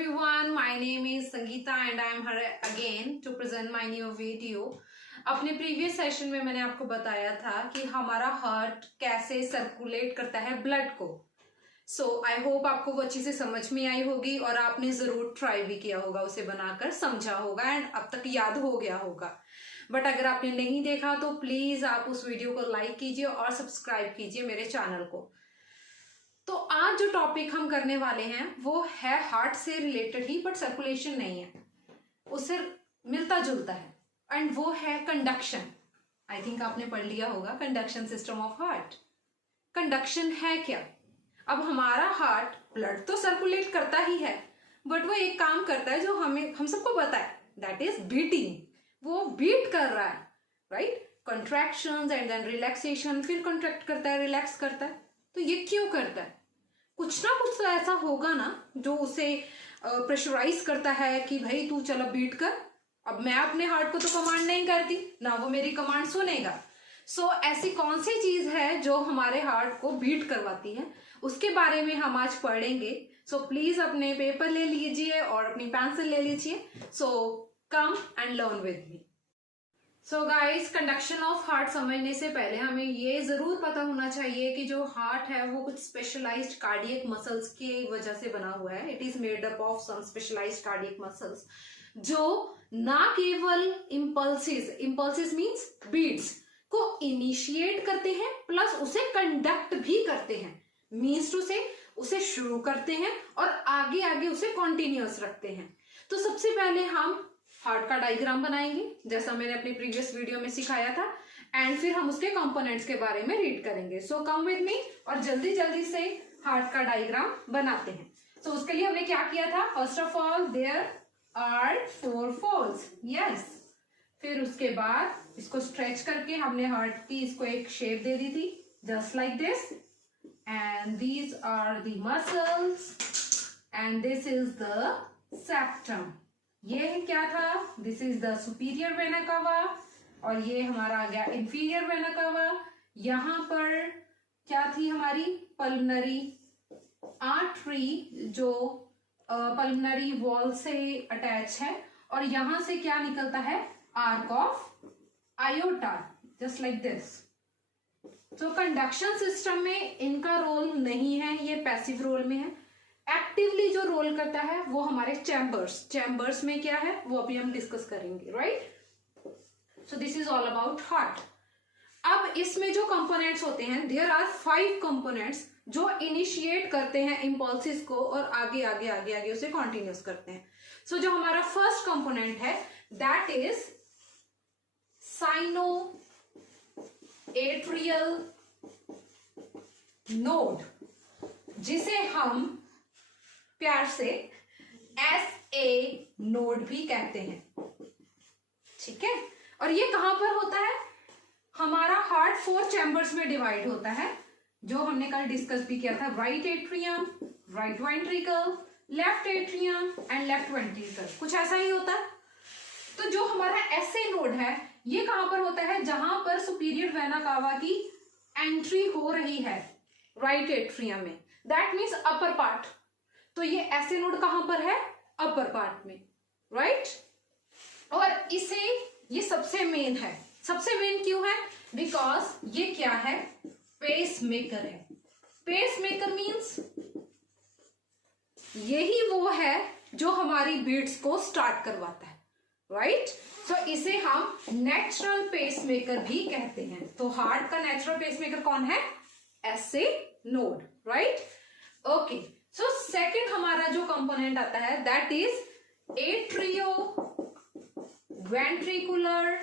everyone, my name is Sangeeta and I am here again to present my new video. अपने previous session में मैंने आपको बताया था कि हमारा हार्ट कैसे सर्कुलेट करता है ब्लड को. सो आई होप आपको वो अच्छे से समझ में आई होगी और आपने ज़रूर ट्राई भी किया होगा, उसे बनाकर समझा होगा एंड अब तक याद हो गया होगा. बट अगर आपने नहीं देखा तो प्लीज़ आप उस वीडियो को लाइक कीजिए और सब्सक्राइब कीजिए मेरे चैनल को. तो आज जो टॉपिक हम करने वाले हैं वो है हार्ट से रिलेटेड ही, बट सर्कुलेशन नहीं है, उससे मिलता जुलता है एंड वो है कंडक्शन. आई थिंक आपने पढ़ लिया होगा conduction system of heart. Conduction है क्या? अब हमारा हार्ट ब्लड तो सर्कुलेट करता ही है, बट वो एक काम करता है जो हम सबको पता है, दैट इज बीटिंग. वो बीट कर रहा है, right? Contractions and then relaxation, फिर कंट्रैक्ट करता है, रिलैक्स करता है. तो ये क्यों करता है? कुछ ना कुछ तो ऐसा होगा ना जो उसे प्रेशराइज करता है कि भाई तू चलो बीट कर. अब मैं अपने हार्ट को तो कमांड नहीं करती ना, वो मेरी कमांड सुनेगा. सो ऐसी कौन सी चीज है जो हमारे हार्ट को बीट करवाती है, उसके बारे में हम आज पढ़ेंगे. सो प्लीज अपने पेपर ले लीजिए और अपनी पेंसिल ले लीजिए. So come and learn with me. So guys, conduction of heart समझने से पहले हमें ये जरूर पता होना चाहिए कि जो हार्ट है वो कुछ स्पेशलाइज्ड कार्डियक मसल्स की वजह से बना हुआ है. It is made up of some specialised cardiac muscles जो ना केवल इंपल्सिस मींस बीट्स को इनिशिएट करते हैं, प्लस उसे कंडक्ट भी करते हैं. मींस टू से उसे शुरू करते हैं और आगे आगे उसे कॉन्टिन्यूअस रखते हैं. तो सबसे पहले हम हार्ट का डायग्राम बनाएंगे जैसा मैंने अपनी प्रीवियस वीडियो में सिखाया था, एंड फिर हम उसके कंपोनेंट्स के बारे में रीड करेंगे. सो कम विद मी और जल्दी जल्दी से हार्ट का डायग्राम बनाते हैं. सो उसके लिए हमने क्या किया था? First of all there are 4 folds. Yes. फिर उसके बाद इसको स्ट्रेच करके हमने हार्ट की इसको एक शेप दे दी थी, just like this. And these are the muscles and this is the septum. ये क्या था? This is the superior vena cava और ये हमारा आ गया इंफीरियर वेना कावा. यहां पर क्या थी हमारी? पल्मनरी आर्टरी जो पल्मनरी वॉल से अटैच है, और यहां से क्या निकलता है? Arc of iota, just like this. तो कंडक्शन सिस्टम में इनका रोल नहीं है, ये पैसिव रोल में है. एक्टिवली जो रोल करता है वो हमारे चैम्बर्स में क्या है वो अभी हम डिस्कस करेंगे, right? So this is all about heart. अब इसमें जो कंपोनेंट्स होते हैं, देयर आर 5 कंपोनेंट्स जो इनिशिएट करते हैं इंपल्सिस को और आगे आगे आगे आगे उसे कॉन्टिन्यूस करते हैं. सो जो हमारा फर्स्ट कंपोनेंट है that is cyano atrial node, जिसे हम प्यार से SA नोड भी कहते हैं. ठीक है? और ये कहां पर होता है? हमारा हार्ट 4 चैम्बर्स में डिवाइड होता है, जो हमने कल डिस्कस भी किया था. Right atrium, right ventricle, left atrium and left ventricle, कुछ ऐसा ही होता है. तो जो हमारा SA नोड है ये कहां पर होता है? जहां पर सुपीरियर वेना कावा की एंट्री हो रही है राइट एट्रियम में, दैट मीन्स अपर पार्ट. तो ये ऐसे नोड कहां पर है? अपर पार्ट में, राइट? और इसे ये सबसे मेन है. सबसे मेन क्यों है? बिकॉज ये क्या है? पेस मेकर है. पेस मेकर मीन्स यही वो है जो हमारी बीट्स को स्टार्ट करवाता है, राइट? सो इसे हम नेचुरल पेस मेकर भी कहते हैं. तो हार्ट का नेचुरल पेस मेकर कौन है? SA node, right? Okay. So second हमारा जो कंपोनेंट आता है that is atrio ventricular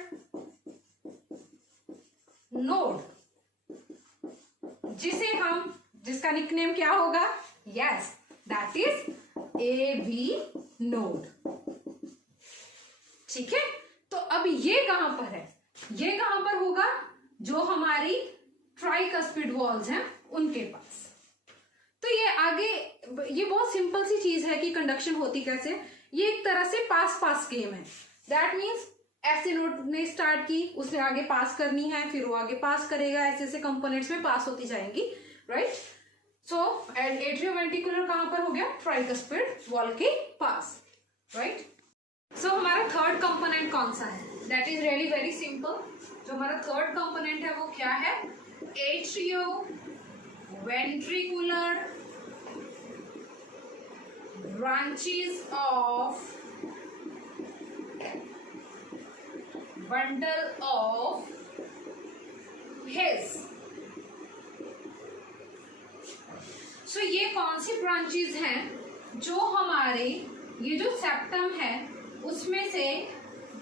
node, जिसका निकनेम क्या होगा? Yes, that is AV node. ठीक है? तो अब ये कहां पर है? ये कहां पर होगा? जो हमारी ट्राइकस्पिड वॉल्स हैं उनके पास. तो ये आगे ये बहुत सिंपल सी चीज है कि कंडक्शन होती कैसे. ये एक तरह से पास गेम है. दैट मीन्स ऐसे नोड ने स्टार्ट की, उसने आगे पास करनी है, फिर वो आगे पास करेगा, ऐसे ऐसे कंपोनेंट्स में पास होती जाएंगी, राइट? सो एट्रियोवेंट्रिकुलर कहां पर हो गया? ट्राइकस्पिड वॉल के पास, राइट। सो हमारा थर्ड कंपोनेंट कौन सा है? That is really very simple. जो हमारा थर्ड कंपोनेंट है वो क्या है? Atrioventricular branches of bundle of hairs। सो ये कौन सी ब्रांचेस हैं जो हमारे ये जो सेप्टम है उसमें से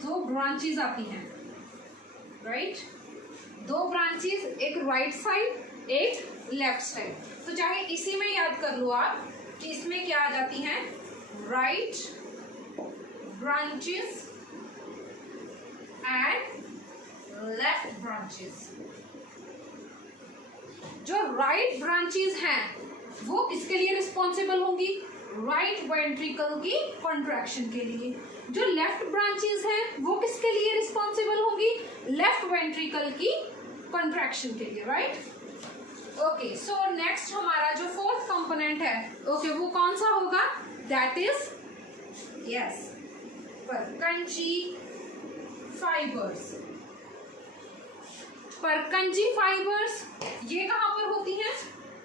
दो ब्रांचेस आती हैं, राइट। दो ब्रांचेस, एक राइट साइड एक लेफ्ट साइड। तो चाहे इसी में याद कर लो आप कि इसमें क्या आ जाती हैं? Right branches and left branches. जो राइट ब्रांचेस हैं वो किसके लिए रिस्पॉन्सिबल होंगी? राइट वेंट्रिकल की कॉन्ट्रैक्शन के लिए। जो लेफ्ट ब्रांचेस हैं वो किसके लिए रिस्पॉन्सिबल होंगी? लेफ्ट वेंट्रिकल की कॉन्ट्रैक्शन के लिए, राइट। ओके, सो नेक्स्ट हमारा जो फोर्थ कंपोनेंट है, ओके, वो कौन सा होगा? That is yes Purkinje fibres. Purkinje fibres ये कहां पर होती हैं?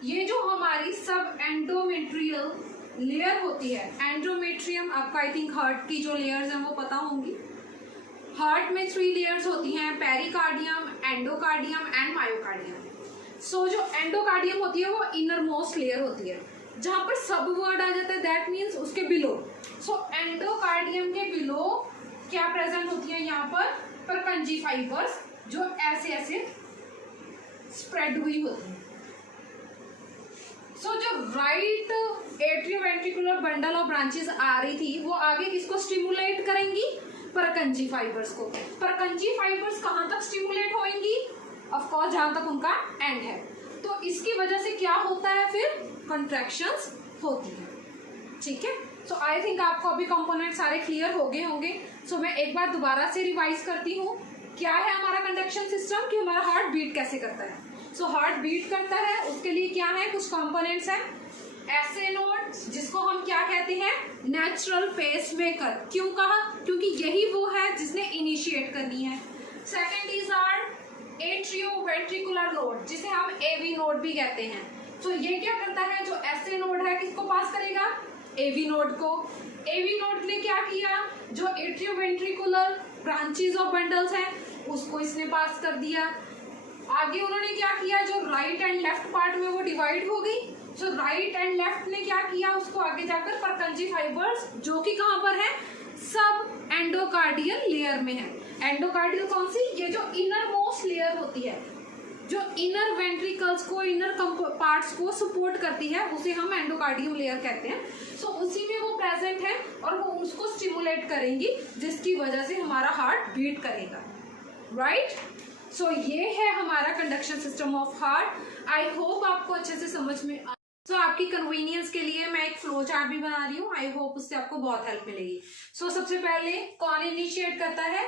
ये जो हमारी सब एंडोमेट्रियल लेयर होती है, एंडोमेट्रियम आपका आई थिंक हार्ट की जो लेयर्स हैं वो पता होंगी। हार्ट में 3 लेयर्स होती हैं, पेरिकार्डियम, एंडोकार्डियम एंड मायोकार्डियम। सो जो एंडोकार्डियम होती है वो इनर मोस्ट लेयर होती है, जहां पर सब वर्ड आ जाता है दैट मीन्स उसके बिलो। सो एंडोकार्डियम के बिलो क्या प्रेजेंट होती है? यहाँ पर परकंजी फाइबर्स जो ऐसे ऐसे स्प्रेड हुई होती है। सो जो right atrioventricular bundle of branches आ रही थी वो आगे किसको स्टिमुलेट करेंगी? परकंजी फाइबर्स को। परकंजी फाइबर्स कहां तक स्टिमुलेट होंगी? ऑफ कोर्स जहां तक उनका एंड है। तो इसकी वजह से क्या होता है? फिर कंट्रैक्शंस होती है, ठीक है। सो आई थिंक आपको अभी कंपोनेंट सारे क्लियर हो गए होंगे। सो मैं एक बार दोबारा से रिवाइज करती हूँ। क्या है हमारा कंडक्शन सिस्टम? कि हमारा हार्ट बीट कैसे करता है। सो हार्ट बीट करता है उसके लिए क्या है? कुछ कंपोनेंट्स हैं। ऐसे नोड जिसको हम क्या कहते हैं? Natural pacemaker. क्यों कहा? क्योंकि यही वो है जिसने इनिशिएट करनी है। Second is our atrioventricular node जिसे हम एवी नोड भी कहते हैं। तो ये क्या करता है? जो ऐसे नोड है किसको पास करेगा? एवी नोड को। एवी नोड ने क्या किया? जो एट्रियोवेंट्रिकुलर ब्रांचेस ऑफ बंडल्स हैं उसको इसने पास कर दिया। आगे उन्होंने क्या किया? जो राइट एंड लेफ्ट पार्ट में वो डिवाइड हो गई। सो राइट एंड लेफ्ट ने क्या किया? उसको आगे जाकर परकंजी फाइबर्स जो कि कहां पर है? सब एंडोकार्डियल लेयर में है। एंडोकार्डियल कौन सी? ये जो इनर मोस्ट लेयर होती है, जो इनर वेंट्रिकल्स को, इनर पार्ट्स को सपोर्ट करती है, उसे हम एंडोकार्डियम लेयर कहते हैं। सो उसी में वो प्रेजेंट है और वो उसको स्टिमुलेट करेंगी जिसकी वजह से हमारा हार्ट बीट करेगा, राइट। सो ये है हमारा conduction system of heart. I hope आपको अच्छे से समझ में आ। सो आपकी कन्वीनियंस के लिए मैं एक फ्लो चार्ट भी बना रही हूँ। आई होप उससे आपको बहुत हेल्प मिलेगी। सो सबसे पहले कौन इनिशिएट करता है?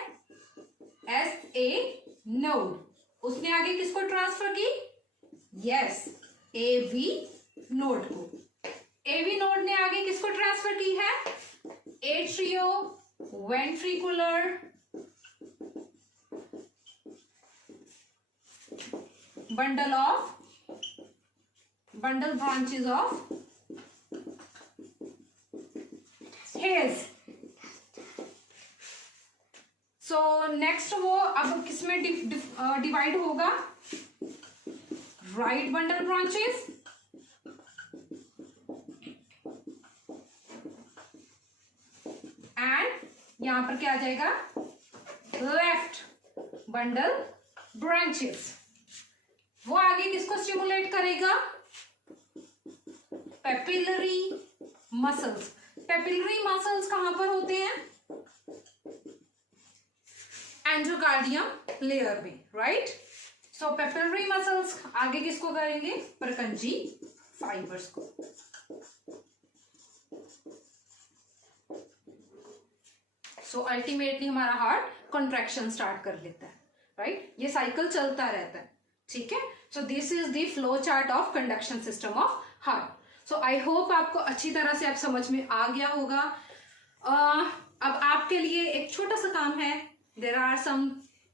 S A node. उसने आगे किसको ट्रांसफर की? यस, ए वी नोड को। ए वी नोड ने आगे किसको ट्रांसफर की है? Atrio ventricular bundle branches of hairs। So next वो अब किसमें डिवाइड होगा? राइट बंडल ब्रांचेस एंड यहां पर क्या आ जाएगा? Left bundle branches. वो आगे किसको स्टिमुलेट करेगा? Papillary muscles. पेपिलरी मसल्स कहां पर होते हैं? एंडोकार्डियम लेयर में, राइट। सो पेपिलरी मसल्स आगे किसको करेंगे? परकंजी फाइबर्स को। सो अल्टीमेटली हमारा हार्ट कॉन्ट्रैक्शन स्टार्ट कर लेता है, राइट। ये साइकिल चलता रहता है, ठीक है। So this is the flow chart of conduction system of heart. So I hope आपको अच्छी तरह से आप समझ में आ गया होगा। अब आपके लिए एक छोटा सा काम है, देर आर सम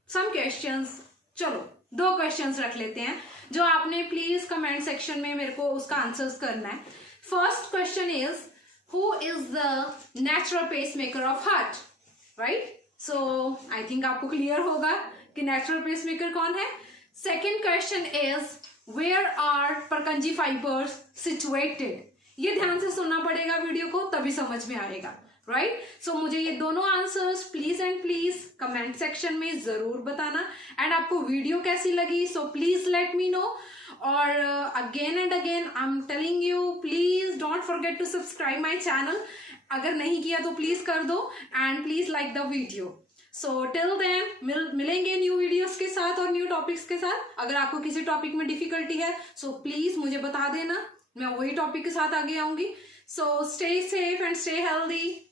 क्वेश्चंस। चलो 2 क्वेश्चंस रख लेते हैं जो आपने प्लीज कमेंट सेक्शन में मेरे को उसका आंसर्स करना है। First question is, who is the natural pacemaker of heart, right? So I think आपको क्लियर होगा कि नेचुरल पेसमेकर कौन है। Second question is, where are Purkinje fibres situated? ये ध्यान से सुनना पड़ेगा वीडियो को, तभी समझ में आएगा, राइट? सो मुझे ये दोनों answers please and please comment section में जरूर बताना। एंड आपको वीडियो कैसी लगी, so please let me know. और again and again I am telling you, please don't forget to subscribe my channel. अगर नहीं किया तो प्लीज कर दो, and please like the video. So till then मिलेंगे न्यू वीडियोस के साथ और न्यू टॉपिक्स के साथ। अगर आपको किसी टॉपिक में डिफिकल्टी है सो प्लीज मुझे बता देना, मैं वही टॉपिक के साथ आगे आऊंगी। So stay safe and stay healthy.